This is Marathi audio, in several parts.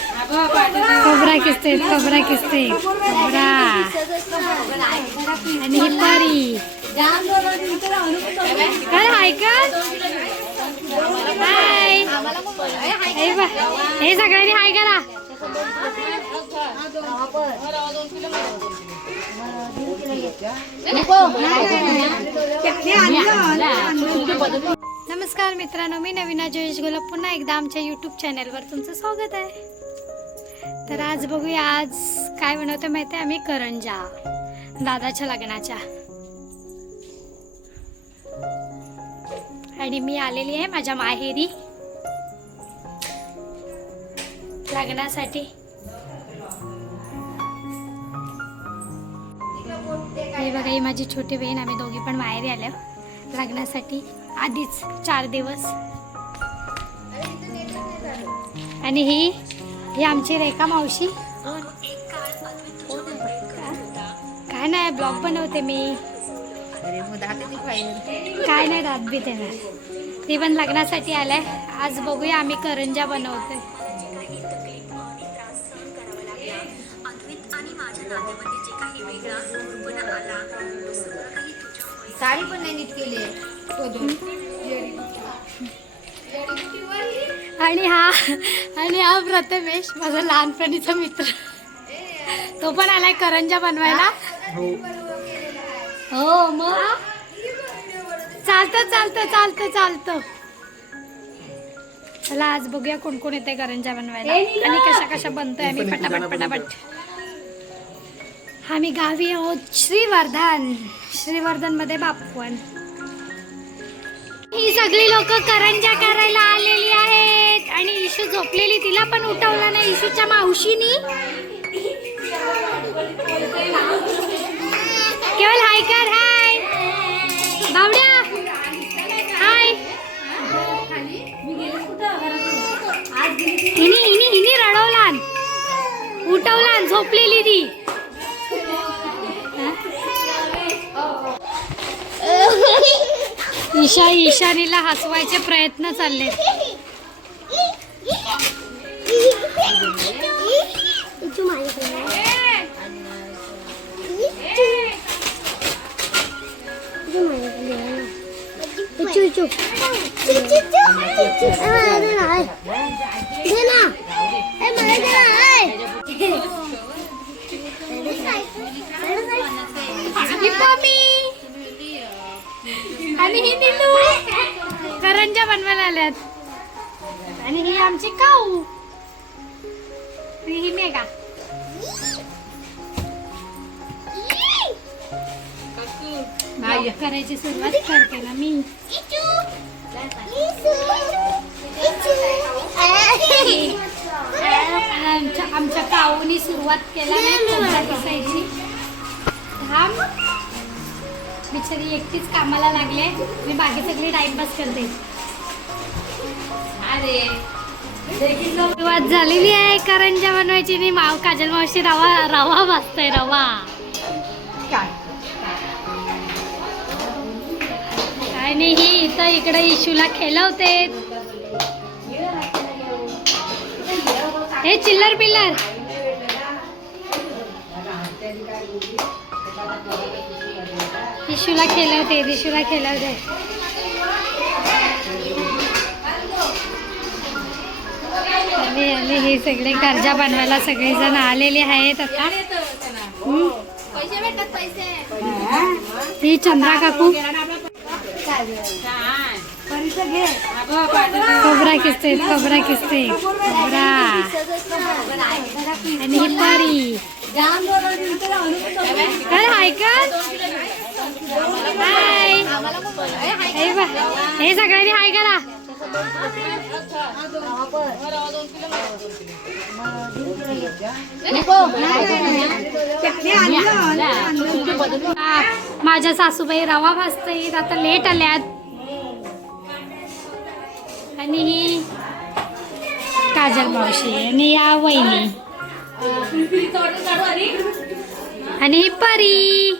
खोबरा किसते खोबरा किसते खोबरा. आणि ही परी. काय हाय का हाय. हे सगळ्यांनी हाय करा नमस्कार मित्रांनो मी नवीना जयेश गोला पुन्हा एकदा आमच्या यूट्यूब चॅनलवर तुमचं स्वागत आहे. तर आज बघूया आज काय बनवतो माहिती आहे? आम्ही करंजा दादाच्या लग्नाच्या. आणि मी आलेली आहे माझ्या माहेरी. लग्नासाठी. हे बघा ही माझी छोटी बहीण आम्ही दोघी पण माहेरी आल्या लग्नासाठी. आधीच चार दिवस. आणि ही ही आमची रेखा मावशी. काय नाही ब्लॉग बनवते मी. काय नाही दात बी देणार. ती पण लग्नासाठी आलाय. आज बघूया आम्ही करंजा बनवतोय. साडी पण नाही नीट केली आणि हा आणि हा प्रथमेश माझा लहानपणीचा मित्र. तो पण आलाय करंजा बनवायला. हो. मग? चालतं चालतं चालतं चालतं. चला आज बघूया कोण कोण येते करंजा बनवायला. आणि कशा कशा बनतोय आम्ही पटापट पटापट. आम्ही गावी आहोत श्रीवर्धन. श्रीवर्धनमध्ये बापवन. ही सगळी लोक करंजा करायला आलेली आहेत. आणि इशू झोपलेली तिला पण उठवला नाही. इशूच्या मावशीनी. केवळ हाय कर हाय. बावड्या. हाय. हिनी हिनी हिनी रडवलान. उठवलान झोपलेली ती. ईशा ईशानीला हसवायचे प्रयत्न चालले. ही आणि ही निलू. करंजा बनवायला आल्यात. आणि ही आमची काऊ. ही भाव करायची सुरुवात करते ना मी. आमच्या आमच्या काऊनी सुरुवात केला नाही थांब. बिचारी एकटीच कामाला लागले. मी बाकी सगळी टाइमपास करते. सुरुवात झालेली आहे करंजा बनवायची आणि माव काजल मावशी रवा रवा भाजतोय रवा. आणि ही इथं इकडे इशूला खेळवते. हे चिल्लर पिल्लर. इशूला खेळवते रिशूला खेळवते आले आले हे सगळे कर्जा बनवायला सगळेजण आलेले आहेत आता. ही चंद्रा काकू. खोबरा किसते खोबरा किसते खोबरा. आणि ही परी. काय हाय हे बा हे सगळ्यांनी हाय करा माझ्या सासूबाई रवा भाजतायत आता लेट आल्यात. आणि ही काजल मावशी आणि या वहिनी. आणि ही परी.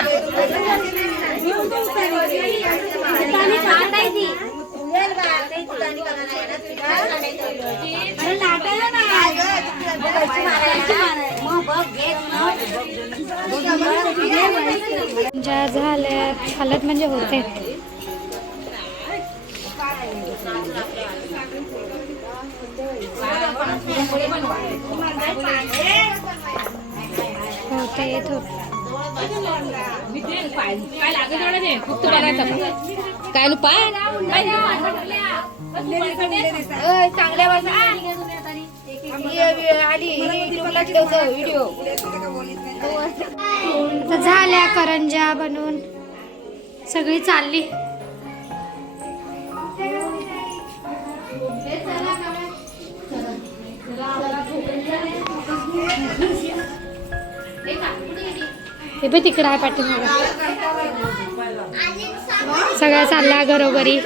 ज्या झाल्या हालत म्हणजे होते. होते येत होत. काय पाय चांगल्या झाल्या करंजा बनवून सगळी चालली. हे पण तिकडं आहे पाठीमागं. सगळं चालला घरोघरी.